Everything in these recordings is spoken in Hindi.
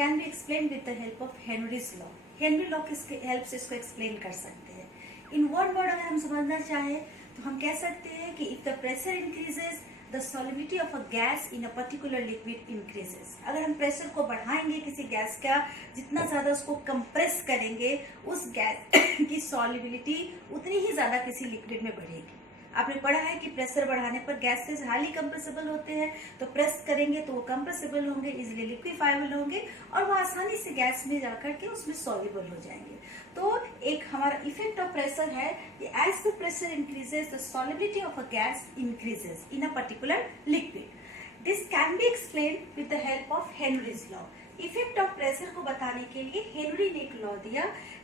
Can be explain with the help of Henry's law. Henry law की हेल्प से इसको एक्सप्लेन कर सकते हैं। इन वन वर्ड अगर हम समझना चाहें तो हम कह सकते हैं कि if the pressure increases the solubility of a gas in a particular liquid increases. अगर हम प्रेशर को बढ़ाएंगे किसी गैस का, जितना ज्यादा उसको कंप्रेस करेंगे उस गैस की सॉलिबिलिटी उतनी ही ज्यादा किसी लिक्विड में बढ़ेगी। आपने पढ़ा है कि प्रेशर बढ़ाने पर गैसेस हाईली कंप्रेसिबल होते हैं, तो प्रेस करेंगे तो वो कंप्रेसिबल होंगे, इजिली लिक्विफाइबल होंगे और वो आसानी से गैस में जाकर के उसमें सॉल्युबल हो जाएंगे। तो एक हमारा इफेक्ट ऑफ प्रेशर है कि as the pressure increases the solubility of a gas increases in a particular liquid. This can be explain with the help of Henry's law. Effect of pressure को बताने के लिए हेनरी ने एक लॉ दिया।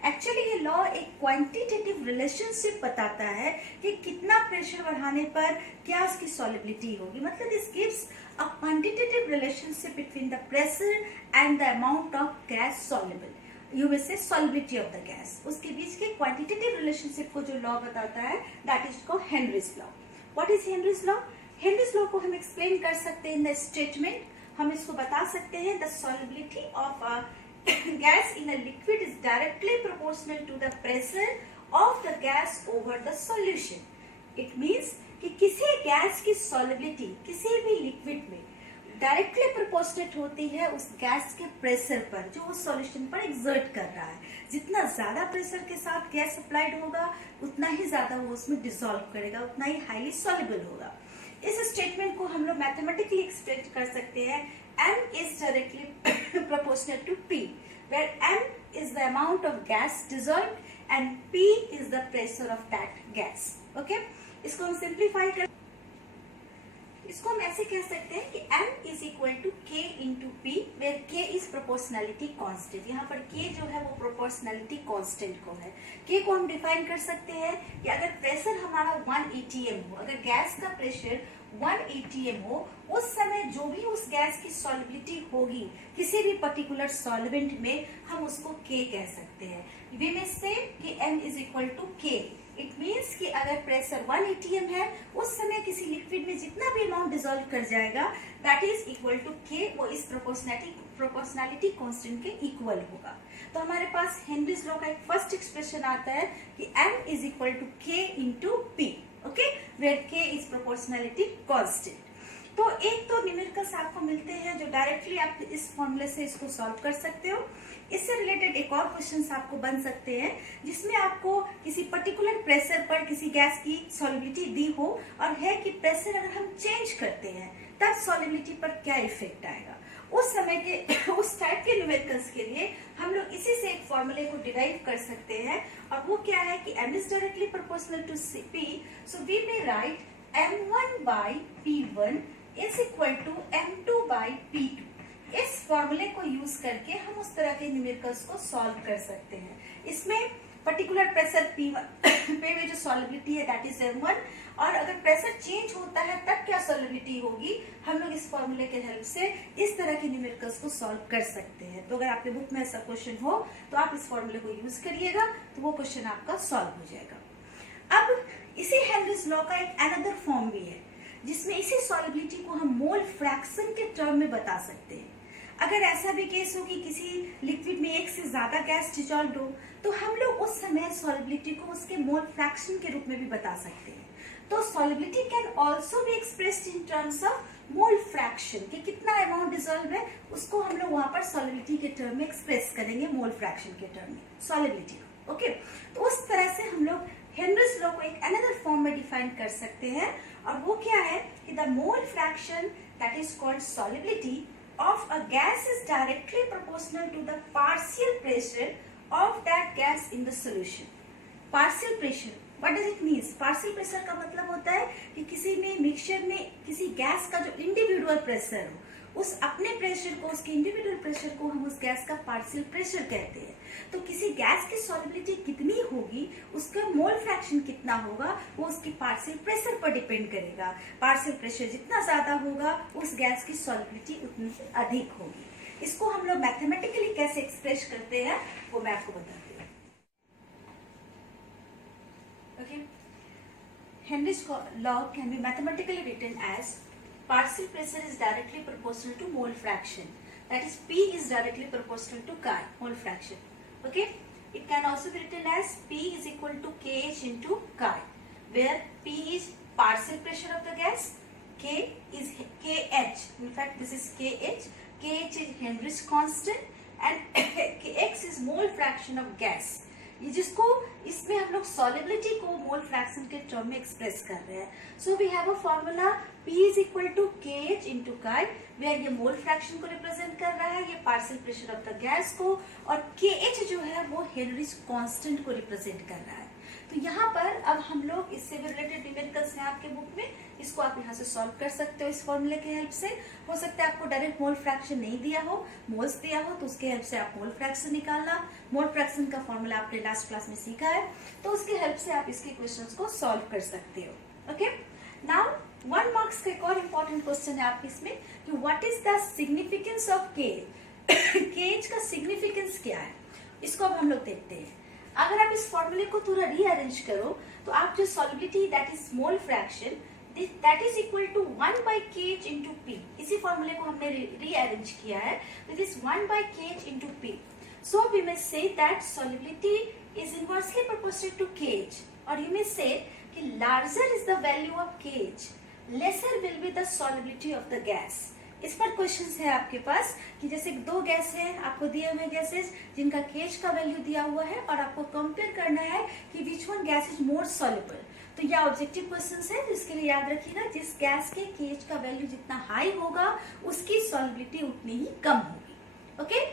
एक्चुअली ये लॉ एक क्वांटिटेटिव रिलेशनशिप बताता है कि कितना प्रेशर बढ़ाने पर क्या उसकी सॉलिबिलिटी होगी। मतलब this gives a quantitative relationship between the pressure and the amount of gas soluble. You will say solubility of the gas, उसके बीच के क्वांटिटेटिव रिलेशनशिप को जो लॉ बताता है that is called Henrys law. What is Henry's law? Henry's law को हम एक्सप्लेन कर सकते हैं इन द स्टेटमेंट। हम इसको बता सकते हैं the solubility of a gas in a liquid is directly proportional to the pressure of the gas over the solution. It means कि किसी गैस की सॉलिबिलिटी किसी भी लिक्विड में डायरेक्टली प्रोपोर्शनेट होती है उस गैस के प्रेशर पर जो उस सॉल्यूशन पर एक्सर्ट कर रहा है। जितना ज्यादा प्रेशर के साथ गैस अप्लाइड होगा उतना ही ज्यादा वो उसमें डिसॉल्व करेगा, उतना ही हाईली सॉल्युबल होगा। इस स्टेटमेंट को हम लोग मैथमेटिकली एक्सप्रेस कर सकते हैं। M is directly proportional to P, where M is the amount of gas dissolved and P is the pressure of that gas. Okay? इसको हम सिंप्लीफाई कर, इसको हम ऐसे कह सकते हैं कि M is equal to K into P, where K is proportionality constant. यहाँ पर K जो है वो proportionality constant को है। K को हम डिफाइन कर सकते हैं कि अगर प्रेशर हमारा 1 atm हो, अगर गैस का प्रेशर 1 atm हो, उस समय जो भी उस गैस की सॉलिबिलिटी होगी किसी भी पर्टिकुलर सॉल्वेंट में हम उसको K कह सकते हैं। वी में से कि M is equal to K। It means कि अगर प्रेशर 1 atm है उस समय किसी लिक्विड में जितना भी अमाउंट डिसॉल्व कर जाएगा that is equal to K, वो इस प्रोपोर्शनैलिटी कांस्टेंट के इक्वल होगा। तो हमारे पास हेनरीज लॉ का एक फर्स्ट एक्सप्रेशन आता है कि M is equal to K into P, okay, where K is proportionality constant. तो एक तो न्यूमेरिकल्स आपको मिलते हैं जो डायरेक्टली आप इस फॉर्मूले से इसको सॉल्व कर सकते हो। इससे रिलेटेड एक और क्वेश्चंस आपको बन सकते हैं जिसमें आपको किसी पर्टिकुलर प्रेशर पर किसी गैस की सॉलिबिलिटी दी हो और है कि प्रेशर अगर हम चेंज करते हैं तब सॉलिबिलिटी पर क्या इफेक्ट आएगा। उस समय के उस टाइप के न्यूमेरिकल्स के लिए हम लोग इसी से एक फॉर्मूले को डिराइव कर सकते हैं और वो क्या है कि M is directly proportional to P, so we may write M1 by P1 is equal to M2 by P2। इस फॉर्मूले को यूज करके हम उस तरह के न्यूमेरिकल्स को सॉल्व कर सकते हैं। इसमें पर्टिकुलर प्रेशर P1 पे में जो सॉलिबिलिटी है दैट इज M1, और अगर प्रेशर चेंज होता है तब क्या सॉलिबिलिटी होगी, हम लोग इस फॉर्मूले के हेल्प से इस तरह के न्यूमेरिकल्स को सॉल्व कर सकते हैं। तो अगर आपके बुक में ऐसा क्वेश्चन हो तो आप इस फॉर्मूले को यूज करिएगा तो वो क्वेश्चन आपका सॉल्व हो जाएगा। अब इसी हेनरीज लॉ का एक अनदर फॉर्म भी है जिसमें इसी सॉलिबिलिटी को हम मोल फ्रैक्शन के टर्म में बता सकते हैं। अगर ऐसा भी केस हो कि किसी लिक्विड में एक से ज्यादा गैस डिसॉल्व हो तो हम लोग उस समय सॉलिबिलिटी को उसके मोल फ्रैक्शन के रूप में भी बता सकते हैं। तो solubility can also be expressed in terms of mole fraction, कि कितना अमाउंट डिसॉल्व है उसको हम लोग वहां पर सॉलिबिलिटी के टर्म में एक्सप्रेस करेंगे, मोल फ्रैक्शन के टर्म में सॉलिबिलिटी। ओके, तो उस तरह से हम लोग हेनरीज लॉ को एक अनदर फॉर्म में डिफाइन कर सकते हैं और वो क्या है कि the mole fraction that is called solubility of a gas is directly proportional to the partial pressure of that gas in the solution. Partial pressure, what does it mean? Partial pressure का मतलब होता है कि किसी में मिक्सचर में किसी गैस का जो इंडिविजुअल प्रेशर हो उस अपने प्रेशर को, उसके इंडिविजुअल प्रेशर को हम उस गैस का पार्शियल प्रेशर कहते हैं। तो किसी गैस की सॉलिबिलिटी कितनी होगी, उसका मोल फ्रैक्शन कितना होगा, वो उसकी पार्शियल प्रेशर पर डिपेंड करेगा। पार्शियल प्रेशर जितना ज्यादा होगा उस गैस की सॉलिबिलिटी उतनी अधिक होगी। इसको हम लोग मैथमेटिकली कैसे एक्सप्रेस करते हैं वो मैं आपको बताती हूँ। Okay, Henry's law can be mathematically written as partial pressure is directly proportional to mole fraction. that is P is directly proportional to chi, mole fraction. Okay, it can also be written as P is equal to Kh into chi, where P is partial pressure of the gas, K is Kh, in fact this is Kh, Kh is Henry's constant and X is mole fraction of gas. ये जिसको इसमें हम लोग सॉलिबिलिटी को मोल फ्रैक्शन के टर्म में एक्सप्रेस कर रहे हैं. So we have a formula P is equal to KH into chi, where ये मोल फ्रैक्शन को रिप्रेजेंट कर रहा है, ये partial pressure of the gas को, और KH जो है वो हेनरीज कांस्टेंट को रिप्रेजेंट कर रहा है. तो यहाँ पर अब हम लोग इससे भी रिलेटेड न्यूमेरिकल्स हैं आपके बुक में, इसको आप यहाँ से सॉल्व कर सकते हो इस फॉर्मूले के हेल्प से. हो सकता है आपको डायरेक्ट मोल फ्रैक्शन नहीं दिया हो, मोल्स दिया हो, तो उसके हेल्प से आप मोल फ्रैक्शन निकालना. मोल फ्रैक्शन का फॉर्मूला आपने लास्ट क्लास में सीखा है, तो उसके हेल्प से आप इसके क्वेश्चंस को सॉल्व कर सकते हो. ओके, नाउ 1 मार्क्स का एक और इम्पोर्टेंट क्वेश्चन है आपके इसमें कि what is the significance of K H का सिग्निफिकेंस क्या है, इसको अब हम लोग देखते हैं. अगर आप इस फॉर्मूले को थोड़ा रीअरेंज करो तो आप जो solubility that is mole fraction that is equal to 1 by KH into P, इसी फॉर्मूले को हमने रीअरेंज किया है, that is 1 by KH into P. So we may say that solubility is inversely proportional to KH, or you may say कि larger is the value of KH, lesser will be the solubility of the gas. इस पर क्वेश्चन है आपके पास कि जैसे दो गैस है, आपको दिए हुए गैसेस जिनका KH का वैल्यू दिया हुआ है और आपको कंपेयर करना है कि which one gas is more soluble. तो यह ऑब्जेक्टिव क्वेश्चन है, इसके लिए याद रखिएगा जिस गैस के KH का वैल्यू जितना हाई होगा उसकी सॉल्युबिलिटी उतनी ही कम होगी. ओके,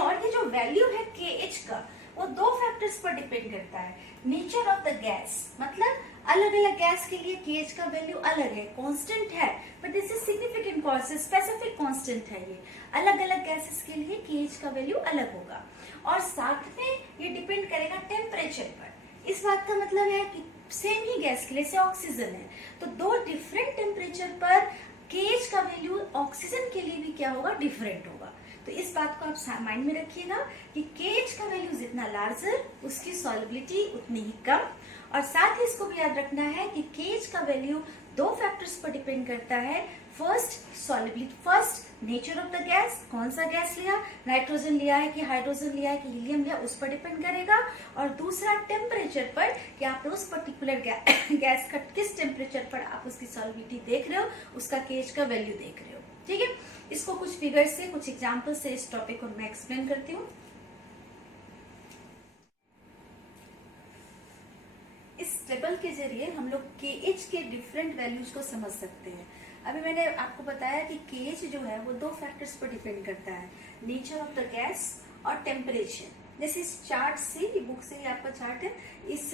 और ये जो वैल्यू है KH का वो दो फैक्टर्स पर डिपेंड करता है. नेचर ऑफ द गैस, मतलब अलग अलग गैस के लिए KH का वैल्यू अलग है, कांस्टेंट है, but this is significant constant, specific constant है. ये अलग अलग गैसेस के लिए KH का वैल्यू अलग होगा. और साथ में ये डिपेंड करेगा टेम्परेचर पर. इस बात का मतलब है कि सेम ही गैस के लिए, जैसे ऑक्सीजन है, तो दो डिफरेंट टेम्परेचर पर KH का वैल्यू ऑक्सीजन के लिए भी क्या होगा, डिफरेंट होगा. तो इस बात को आप माइंड में रखिएगा कि KH का वैल्यू जितना लार्जर उसकी सॉल्युबिलिटी उतनी ही कम. और साथ ही इसको भी याद रखना है कि KH का वैल्यू दो फैक्टर्स पर डिपेंड करता है. First solubility, first nature of the gas, कौन सा गैस लिया, नाइट्रोजन लिया है कि हाइड्रोजन लिया है कि हीलियम लिया, उस पर डिपेंड करेगा. और दूसरा टेम्परेचर पर कि आप उस पर्टिकुलर गैस का किस टेम्परेचर पर आप उसकी सॉल्युबिलिटी देख रहे हो, उसका KH का वैल्यू देख रहे हो. ठीक है, इसको कुछ फिगर से, कुछ एग्जाम्पल से इस टॉपिक को मैं एक्सप्लेन करती हूँ. इस टेबल के जरिए हम लोग KH के डिफरेंट वैल्यूज को समझ सकते हैं. अभी मैंने आपको बताया कि KH जो है वो दो फैक्टर्स पर डिपेंड करता है, नेचर ऑफ द गैस और टेम्परेचर. जैसे इस चार्ट से, ये बुक से ही आपका चार्ट है, इस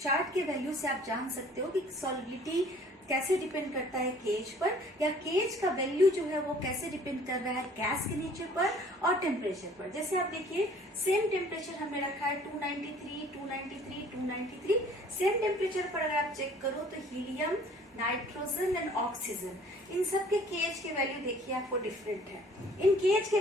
चार्ट के वैल्यू से आप जान सकते हो कि सॉल्युबिलिटी कैसे डिपेंड करता है KH पर, या KH का वैल्यू जो है वो कैसे डिपेंड कर रहा है गैस के नेचर पर और टेम्परेचर पर. जैसे आप देखिए सेम टेम्परेचर हमने रखा है 293, 293, 293. सेम टेम्परेचर पर अगर आप चेक करो तो हीलियम, नाइट्रोजन एंड ऑक्सीजन, इन सब के KH के वैल्यू देखिए आपको डिफरेंट है. इन KH के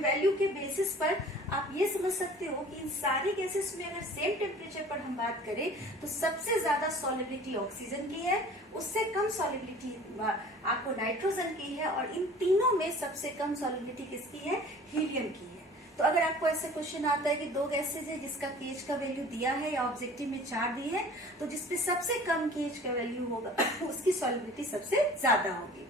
वैल्यू के बेसिस पर आप ये समझ सकते हो कि इन सारी गैसेस में अगर सेम टेम्परेचर पर हम बात करें तो सबसे ज्यादा सॉल्युबिलिटी ऑक्सीजन की है, उससे कम सॉल्युबिलिटी आपको नाइट्रोजन की है, और इन तीनों में सबसे कम सॉल्युबिलिटी किसकी है, हीलियम की है. तो अगर आपको ऐसा क्वेश्चन आता है कि दो गैसेज है जिसका KH का वैल्यू दिया है या ऑब्जेक्टिव में 4 दी है, तो जिसपे सबसे कम KH का वैल्यू होगा उसकी सॉल्युबिलिटी सबसे ज्यादा होगी.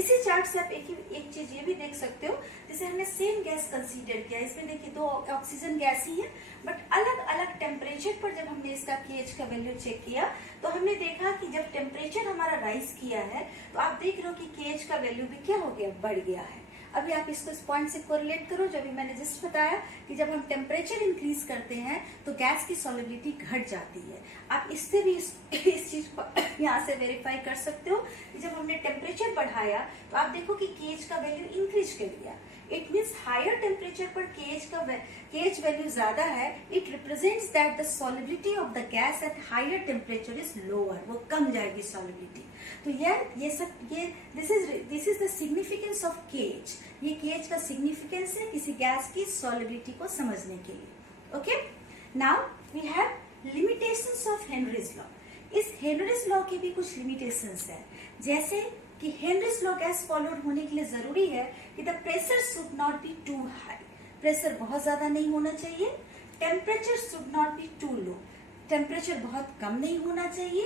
इसी चार्ट से आप एक चीज ये भी देख सकते हो, जैसे हमने सेम गैस कंसीडर किया, इसमें देखिए दो ऑक्सीजन गैस ही है, बट अलग अलग टेम्परेचर पर जब हमने इसका KH का वैल्यू चेक किया तो हमने देखा कि जब टेम्परेचर हमारा राइज किया है तो आप देख रहे हो कि KH का वैल्यू भी क्या हो गया, बढ़ गया है. अभी आप इसको इस पॉइंट से कोरिलेट करो जो अभी मैंने जस्ट बताया कि जब हम टेम्परेचर इंक्रीज करते हैं तो गैस की सॉल्युबिलिटी घट जाती है. आप इससे भी इस चीज को यहाँ से वेरीफाई कर सकते हो कि जब हमने टेम्परेचर बढ़ाया तो आप देखो कि KH का वैल्यू इंक्रीज कर दिया. इट मीन्स हायर टेम्परेचर पर KH वैल्यू ज्यादा है. It represents that the solubility of the gas at higher temperature is lower, वो कम जाएगी सॉल्युबिलिटी. तो ये this is the significance of KH. ये KH का सिग्निफिकेंस है किसी गैस की सॉल्युबिलिटी को समझने के लिए. Okay, now we have limitations of Henry's law. इस हेनरीज लॉ के भी कुछ लिमिटेशंस है. जैसे कि हेनरीज लॉ गैस फॉलोड होने के लिए जरूरी है कि the pressure should not be too high, pressure बहुत ज्यादा नहीं होना चाहिए, temperature should not be too low, temperature बहुत कम नहीं होना चाहिए,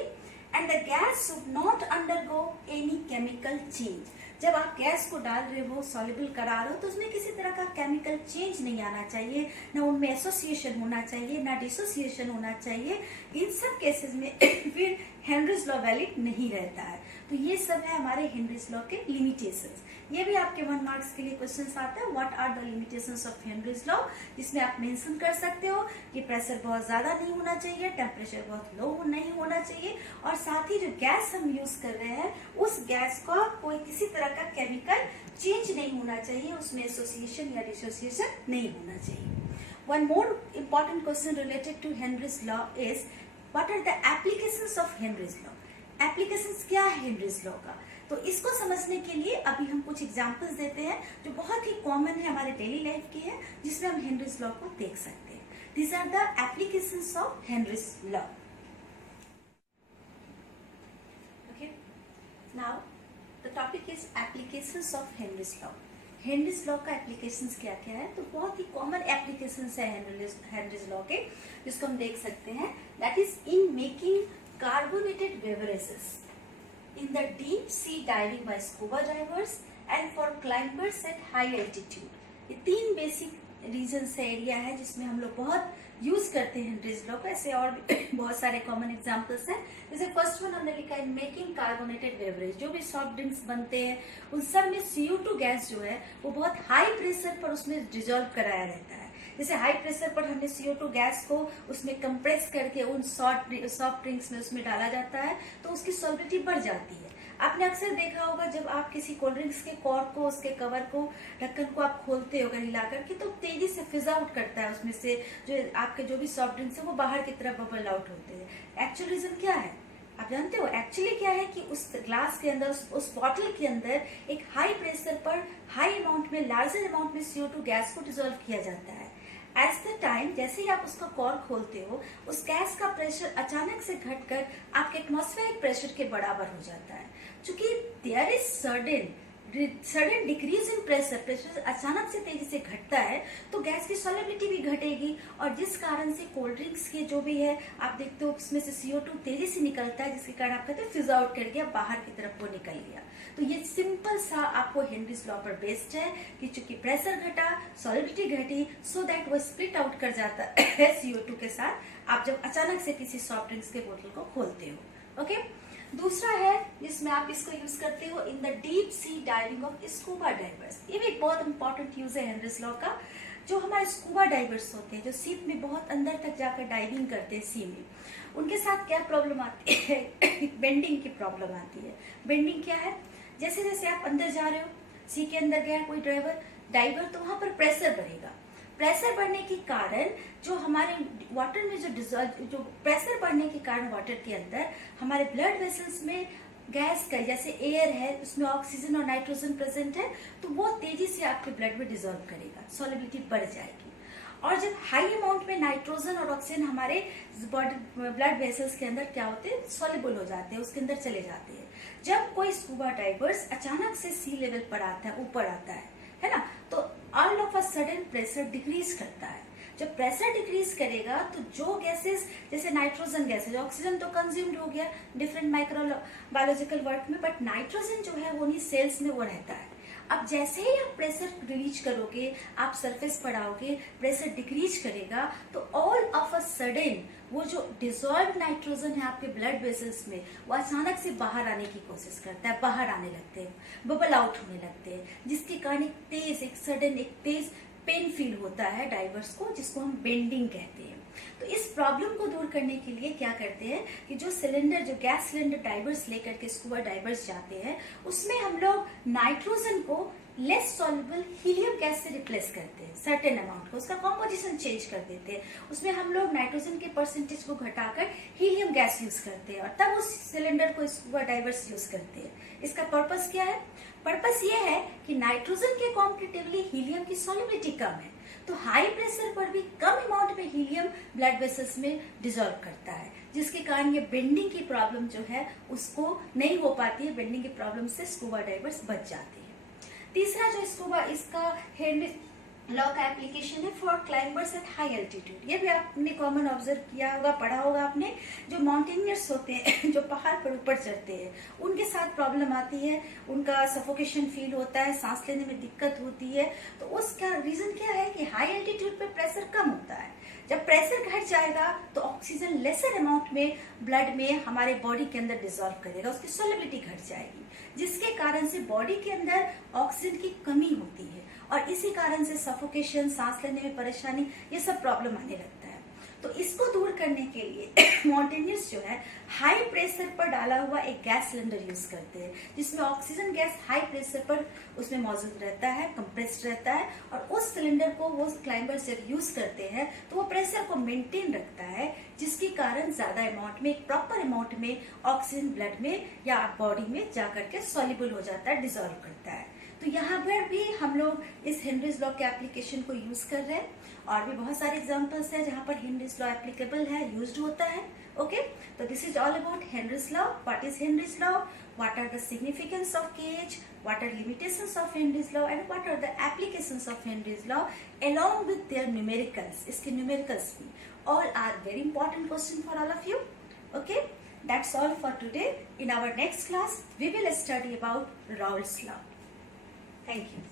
and the gas should not undergo any chemical change. जब आप गैस को डाल रहे हो, सॉल्युबल करा रहे हो, तो उसमें किसी तरह का केमिकल चेंज नहीं आना चाहिए, ना उनमें एसोसिएशन होना चाहिए, ना डिसोसिएशन होना चाहिए। इन सब केसेस में फिर हेनरीज लॉ वैलिड नहीं रहता है। तो ये सब है हमारे हेनरीज लॉ के लिमिटेशंस। ये भी आपके 1 मार्क्स के लिए क्वेश्चंस आता है, what are the limitations of Henry's law, जिसमें आप मेंशन कर सकते हो कि प्रेशर बहुत ज्यादा नहीं होना चाहिए, टेम्परेचर बहुत लो नहीं होना चाहिए, और साथ ही जो गैस हम यूज कर रहे हैं उस गैस का कोई किसी तरह का केमिकल चेंज नहीं होना चाहिए, उसमें एसोसिएशन या डिसोसिएशन नहीं होना चाहिए। One more important question related to Henry's law is what are the applications of Henry's law. Applications क्या है हेनरीज लॉ का, तो इसको समझने के लिए अभी हम कुछ एग्जांपल्स देते हैं जो बहुत ही कॉमन है, हमारे डेली लाइफ की है, जिसमें हम हेनरीज लॉ को देख सकते हैं। These are the applications of Henry's law. Okay, now the topic is applications of Henry's law. Henry's law का एप्लीकेशंस क्या क्या है, तो बहुत ही कॉमन एप्लीकेशंस है हेनरीज लॉ के, जिसको हम देख सकते हैं। That is in making carbonated beverages, in the deep sea diving by scuba divers and for climbers at high altitude। ये 3 बेसिक रीजन एरिया है जिसमें हम लोग बहुत यूज करते हैं हेनरीज लॉ को। ऐसे और भी बहुत सारे कॉमन एग्जांपल्स हैं। जैसे फर्स्ट वन हमने लिखा है मेकिंग कार्बोनेटेड बेवरेज। जो भी सॉफ्ट ड्रिंक्स बनते हैं उन सब में CO2 गैस जो है वो बहुत हाई प्रेशर पर उसमें डिजोल्व कराया रहता है। जैसे हाई प्रेशर पर हमने CO2 गैस को उसमें कंप्रेस करके उन सॉफ्ट ड्रिंक्स में उसमें डाला जाता है, तो उसकी सॉल्युबिलिटी बढ़ जाती है। आपने अक्सर देखा होगा जब आप किसी कोल्ड ड्रिंक्स के कॉर्क को, उसके कवर को, ढक्कन को आप खोलते हो अगर हिला करके, तो तेजी से फिज आउट करता है, उसमें से जो आपके जो भी सॉफ्ट ड्रिंक्स है वो बाहर की तरफ बबल आउट होते हैं। एक्चुअल रीजन क्या है आप जानते हो? एक्चुअली क्या है कि उस ग्लास के अंदर, उस बॉटल के अंदर एक हाई प्रेशर पर हाई अमाउंट में, लार्जर अमाउंट में CO2 गैस को डिजोल्व किया जाता है। एट द टाइम जैसे ही आप उसका कॉर्क खोलते हो, उस गैस का प्रेशर अचानक से घटकर आपके एटमॉस्फेरिक प्रेशर के बराबर हो जाता है। चूंकि there is sudden decrease in pressure अचानक से तेजी से घटता है, तो गैस की सॉल्युबिलिटी भी घटेगी, और जिस कारण से कोल्ड ड्रिंक्स के जो भी है आप देखते हो उसमें से CO2 तेजी से निकलता है, जिसके कारण आप कहते हैं फिज आउट कर गया, बाहर की तरफ वो निकल गया। तो ये सिंपल सा आपको हेनरीज लॉ पर बेस्ड है कि चूंकि प्रेशर घटा, सॉल्युबिलिटी घटी, सो दैट वो स्प्लिट आउट कर जाता है CO2 के साथ, आप जब अचानक से किसी सॉफ्ट ड्रिंक्स के बोतल को खोलते हो। ओके, दूसरा है जिसमें आप इसको यूज करते हो in the deep sea diving of scuba divers. ये भी एक बहुत इंपॉर्टेंट यूज है हेनरीज लॉ का। जो हमारे स्कूबा डाइवर्स होते हैं, जो सी में बहुत अंदर तक जाकर डाइविंग करते हैं सी में, उनके साथ क्या प्रॉब्लम आती है? बेंडिंग की प्रॉब्लम आती है। बेंडिंग क्या है? जैसे जैसे आप अंदर जा रहे हो, सी के अंदर गया कोई डाइवर, तो वहां पर प्रेशर बढ़ेगा। प्रेशर बढ़ने के कारण जो हमारे वाटर में जो प्रेशर बढ़ने के कारण वाटर के अंदर हमारे ब्लड वेसल्स में गैस का, जैसे एयर है उसमें ऑक्सीजन और नाइट्रोजन प्रेजेंट है, तो वो तेजी से आपके ब्लड में डिजोल्व करेगा, सॉल्युबिलिटी बढ़ जाएगी। और जब हाई अमाउंट में नाइट्रोजन और ऑक्सीजन हमारे ब्लड वेसल्स के अंदर क्या होते हैं, सॉल्युबल हो जाते हैं, उसके अंदर चले जाते हैं। जब कोई स्कूबा डाइवर्स अचानक से सी लेवल पर आता है, ऊपर आता है ना, तो all of a sudden pressure decrease करता है। जब प्रेशर डिक्रीज करेगा तो जो गैसेस, जैसे नाइट्रोजन गैस है, ऑक्सीजन तो कंज्यूम्ड हो गया डिफरेंट माइक्रोबायोलॉजिकल वर्क में, बट नाइट्रोजन जो है वो नहीं सेल्स में वो रहता है। अब जैसे ही आप प्रेशर रिलीज करोगे, आप सरफेस पर आओगे, प्रेशर डिक्रीज करेगा, तो ऑल ऑफ अ सडन वो जो डिजॉल्व नाइट्रोजन है आपके ब्लड वेसल्स में, वो अचानक से बाहर आने की कोशिश करता है, बाहर आने लगते हैं, बबल आउट होने लगते हैं, जिसके कारण एक सडन एक तेज पेन फील होता है डाइवर्स को, जिसको हम बेंडिंग कहते हैं। तो इस प्रॉब्लम को दूर करने के लिए क्या करते हैं कि जो गैस सिलेंडर डाइवर्स लेकर के स्कूबा डाइवर्स जाते हैं, उसमें हम लोग नाइट्रोजन को लेस सॉल्युबल हीलियम गैस से रिप्लेस करते हैं, सर्टेन अमाउंट को, उसका कॉम्पोजिशन चेंज कर देते हैं। उसमें हम लोग नाइट्रोजन के परसेंटेज को घटाकर हीलियम गैस यूज करते हैं, और तब उस सिलेंडर को स्कूबा डाइवर्स यूज करते हैं। इसका पर्पस क्या है? पर्पस ये है कि नाइट्रोजन के कॉम्पेरेटिवली हीलियम की सॉल्युबिलिटी कम है, तो हाई प्रेशर पर भी कम अमाउंट में हीलियम ब्लड वेसल्स में डिजोल्व करता है, जिसके कारण ये बेंडिंग की प्रॉब्लम जो है उसको नहीं हो पाती है। बेंडिंग की प्रॉब्लम से स्कूबा डाइवर्स बच जाते हैं। तीसरा जो स्कूबा इसका हेनरी लॉ का एप्लीकेशन है for climbers at high altitude. ये भी आपने कॉमन ऑब्जर्व किया होगा, पढ़ा होगा आपने। जो माउंटेनियर्स होते हैं जो पहाड़ पर ऊपर चढ़ते हैं, उनके साथ प्रॉब्लम आती है, उनका सफोकेशन फील होता है, सांस लेने में दिक्कत होती है। तो उसका रीजन क्या है कि हाई एल्टीट्यूड पे प्रेशर कम होता है। जब प्रेशर घट जाएगा तो ऑक्सीजन लेसर अमाउंट में ब्लड में हमारे बॉडी के अंदर डिसॉल्व करेगा, उसकी सोलिबिलिटी घट जाएगी, जिसके कारण से बॉडी के अंदर ऑक्सीजन की कमी होती है और इसी कारण से सफोकेशन, सांस लेने में परेशानी, ये सब प्रॉब्लम आने लगता है। तो इसको दूर करने के लिए माउंटेनियर्स जो है हाई प्रेशर पर डाला हुआ एक गैस सिलेंडर यूज करते हैं, जिसमें ऑक्सीजन गैस हाई प्रेशर पर उसमें मौजूद रहता है, कंप्रेस्ड रहता है। और उस सिलेंडर को वो क्लाइंबर्स जब यूज करते हैं तो वो प्रेशर को मेंटेन रखता है, जिसके कारण ज्यादा अमाउंट में, एक प्रॉपर अमाउंट में ऑक्सीजन ब्लड में या बॉडी में जाकर के सॉल्युबल हो जाता है, डिसॉल्व करता है। तो यहाँ पर भी हम लोग इस हेनरीज लॉ के एप्लीकेशन को यूज कर रहे हैं। और भी बहुत सारे एग्जांपल्स है जहाँ पर हेनरीज लॉ एप्लीकेबल है, यूज्ड होता है। ओके, तो this is all about Henry's law. What is Henry's law, what are the significance of K H, what are limitations of Henry's law and what are the applications of Henry's law along with their numericals. इसके numericals भी all are very important question for all of you. Okay, that's all for today. In our next class we will study about Raoult's law. Thank you.